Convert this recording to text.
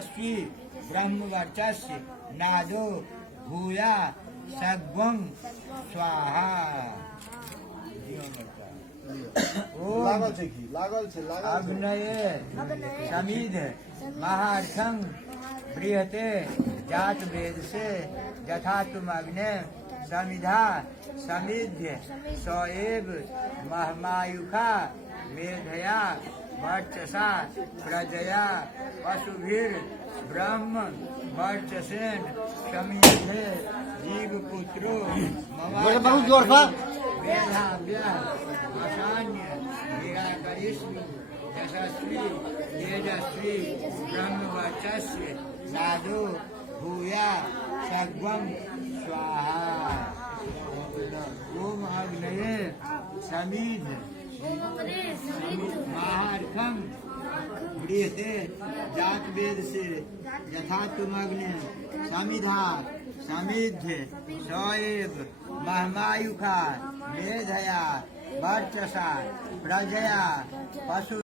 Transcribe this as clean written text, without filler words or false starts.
श्री ब्रह्मवर्चस्य नादो भूया सद्वं स्वाहा। अग्नये समिध महार्थं बृहते जात वेद से यथा तुम अग्ने समिधा समिध्य सएव महमायुखा मेधया वर्चसा प्रजया पशुभिर ब्रह्म वर्चसेन समिधे जीव पुत्रो बहुत जोर था असान्य निराकरिष्णु यशस्वी तेजस्वी ब्रह्मवर्चस्य नादो भूया सद्वं स्वाहा। ओम अग्नये समिध महार्थं गृहते जात वेद से यथा तुम अग्नि समिधा समिध्य सएव महमायुखा मेधया वर्चसा प्रजया पशु